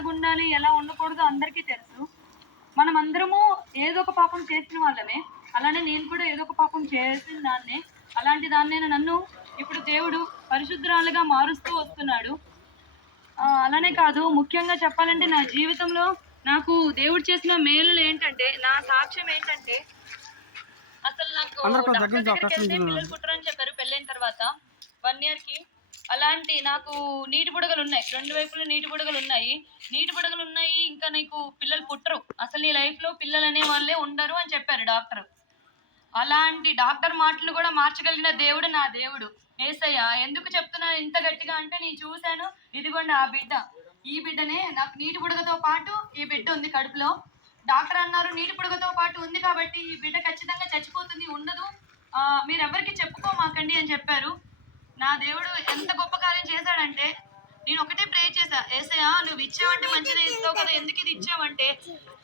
ఎలాగుండాలి ఎలా ఉండకూడదో అందరికీ తెలుసు. మనం అందరము ఏదో ఒక పాపం చేసిన వాళ్ళమే. అలానే నేను కూడా ఏదో ఒక పాపం చేసిన దాన్నే. అలాంటి దాన్నే నన్ను ఇప్పుడు దేవుడు పరిశుద్ధరాలుగా మారుస్తూ వస్తున్నాడు. అలానే కాదు ముఖ్యంగా చెప్పాలంటే నా జీవితంలో నాకు దేవుడు చేసిన మేలులు ఏంటంటే నా సాక్ష్యం ఏంటంటే అసలు నాకు డాక్టర్ దగ్గరికి వెళ్తే పిల్లలు పుట్టరని చెప్పారు పెళ్ళైన తర్వాత. వన్ ఇయర్కి అలాంటి నాకు నీటి బుడగలు ఉన్నాయి. రెండు వైపులు నీటి బుడగలు ఉన్నాయి. నీటి బుడగలు ఉన్నాయి ఇంకా నీకు పిల్లలు పుట్టరు. అసలు నీ లైఫ్లో పిల్లలు అనే వాళ్ళే ఉండరు అని చెప్పారు డాక్టర్. అలాంటి డాక్టర్ మాటలు కూడా మార్చగలిగిన దేవుడు నా దేవుడు. ఏసయ్య ఎందుకు చెప్తున్నాను ఇంత గట్టిగా అంటే నేను చూశాను. ఇదిగోండి ఆ బిడ్డ. ఈ బిడ్డనే నాకు నీటి బుడగతో పాటు ఈ బిడ్డ ఉంది కడుపులో. డాక్టర్ అన్నారు నీటి బుడగతో పాటు ఉంది కాబట్టి ఈ బిడ్డ ఖచ్చితంగా చచ్చిపోతుంది ఉండదు. మీరెవరికి చెప్పుకోమాకండి అని చెప్పారు. నా దేవుడు ఎంత గొప్ప కార్యం చేశాడంటే నేను ఒకటే ప్రే చేశా ఏసయ్యా నువ్వు ఇచ్చావంటే మంచిదే ఇస్తావు కదా ఎందుకు ఇది ఇచ్చావంటే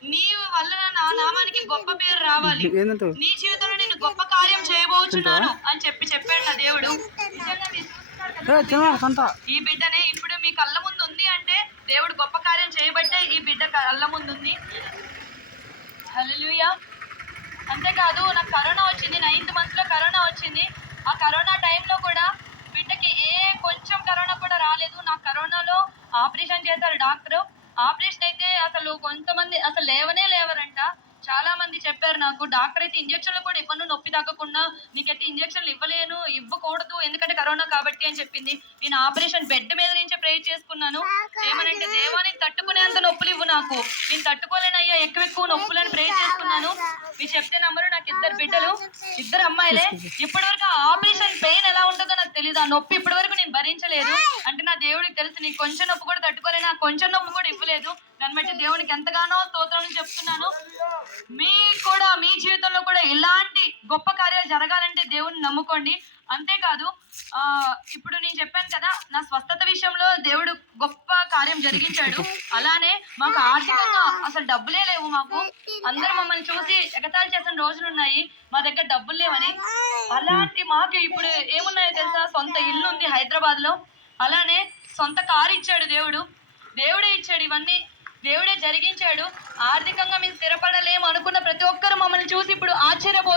నీ వల్ల నా నామానికి గొప్ప పేరు రావాలి. నీ జీవితంలో నేను గొప్ప కార్యం చేయబోతున్నాను అని చెప్పి చెప్పాడు నా దేవుడు. ఈ బిడ్డనే ఇప్పుడు మీ కళ్ళ ముందు ఉంది అంటే దేవుడు గొప్ప కార్యం చేయబట్టే ఈ బిడ్డ కళ్ళ ముందు ఉంది. హల్లెలూయా. అంతేకాదు నాకు కరోనా వచ్చింది నైన్త్ మంత్లో కరోనా వచ్చింది. ఆ కరోనా టైంలో కూడా బిడ్డకి ఏ కొంచెం కరోనా కూడా రాలేదు. నా కరోనాలో ఆపరేషన్ చేశారు డాక్టర్. ఆపరేషన్ అయితే అసలు కొంతమంది అసలు లేవనే లేవరంట. చాలా మంది చెప్పారు నాకు డాక్టర్ అయితే ఇంజక్షన్లు కూడా ఇవ్వను నొప్పి తగ్గకుండా నీకైతే ఇంజక్షన్లు ఇవ్వలేను ఇవ్వకూడదు ఎందుకంటే కరోనా కాబట్టి అని చెప్పింది. నేను ఆపరేషన్ బెడ్ మీద నుంచే ప్రే చేసుకున్నాను. ఏమనంటే దేవా నేను తట్టుకునేంత నొప్పులు ఇవ్వు నాకు. నేను తట్టుకోలేనయ్యా ఎక్కువ ఎక్కువ నొప్పులని ప్రే చేసుకున్నాను. మీరు చెప్తే నమ్మరు నాకు ఇద్దరు బిడ్డలు ఇద్దరు అమ్మాయిలే. ఇప్పటివరకు ఆపరేషన్ పెయిన్ ఎలా ఉండదు తెలియదు ఆ నొప్పి ఇప్పటి వరకు నేను భరించలేదు. అంటే నా దేవుడికి తెలుసు నీ కొంచెం నొప్పి కూడా తట్టుకోలేను ఆ కొంచెం నొప్పి కూడా ఇవ్వలేదు. దాన్ని బట్టి దేవునికి ఎంతగానో స్తోత్రం చెప్తున్నాను. మీ కూడా మీ జీవితంలో కూడా ఇలాంటి గొప్ప కార్యాలు జరగాలంటే దేవుని నమ్ముకోండి. అంతేకాదు ఆ ఇప్పుడు నేను చెప్పాను కదా నా స్వస్థత విషయంలో దేవుడు గొప్ప కార్యం జరిగించాడు. అలానే మాకు ఆర్థికంగా అసలు డబ్బులే లేవు మాకు. అందరు మమ్మల్ని చూసి ఎగతాళి చేసిన రోజులు ఉన్నాయి. మా దగ్గర డబ్బులు లేవని. అలాంటి మాకు ఇప్పుడు ఏమున్నాయో తెలుసా? సొంత ఇల్లు ఉంది హైదరాబాద్లో అలానే సొంత కారు ఇచ్చాడు దేవుడు. దేవుడే ఇచ్చాడు ఇవన్నీ. దేవుడే జరిగించాడు. ఆర్థికంగా మేము స్థిరపడలేము అనుకున్న ప్రతి ఒక్కరు మమ్మల్ని చూసి ఇప్పుడు ఆశ్చర్యపో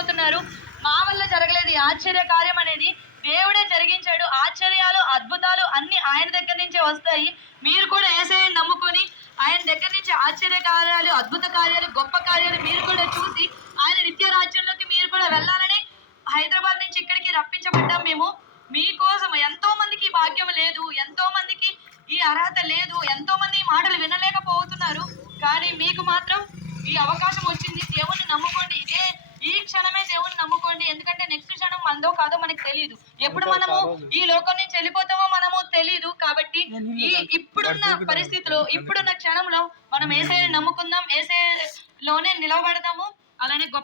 జరగలేదు. ఈ ఆశ్చర్య కార్యం అనేది దేవుడే జరిగించాడు. ఆశ్చర్యాలు అద్భుతాలు అన్ని ఆయన దగ్గర నుంచే వస్తాయి. మీరు కూడా ఏసఐని నమ్ముకొని ఆయన దగ్గర నుంచి ఆశ్చర్య కార్యాలు అద్భుత కార్యాలు గొప్ప కార్యాలు మీరు కూడా చూసి ఆయన నిత్య రాజ్యంలోకి మీరు కూడా వెళ్ళాలని హైదరాబాద్ నుంచి ఇక్కడికి రప్పించబడ్డాం మేము. మీకోసం ఎంతో మందికి భాగ్యం లేదు. ఎంతో మందికి ఈ అర్హత లేదు. ఎంతో మంది మాటలు వినలేకపోతున్నారు. కానీ మీకు మాత్రం ఈ అవకాశం మందో కాదో మనకు తెలియదు ఎప్పుడు మనము ఈ లోకం నుంచి వెళ్ళిపోతామో మనము తెలియదు కాబట్టి ఈ ఇప్పుడున్న పరిస్థితిలో ఇప్పుడున్న క్షణంలో మనం ఏసైని నమ్ముకుందాం ఏసైలోనే నిలబడదాము. అలానే గొప్ప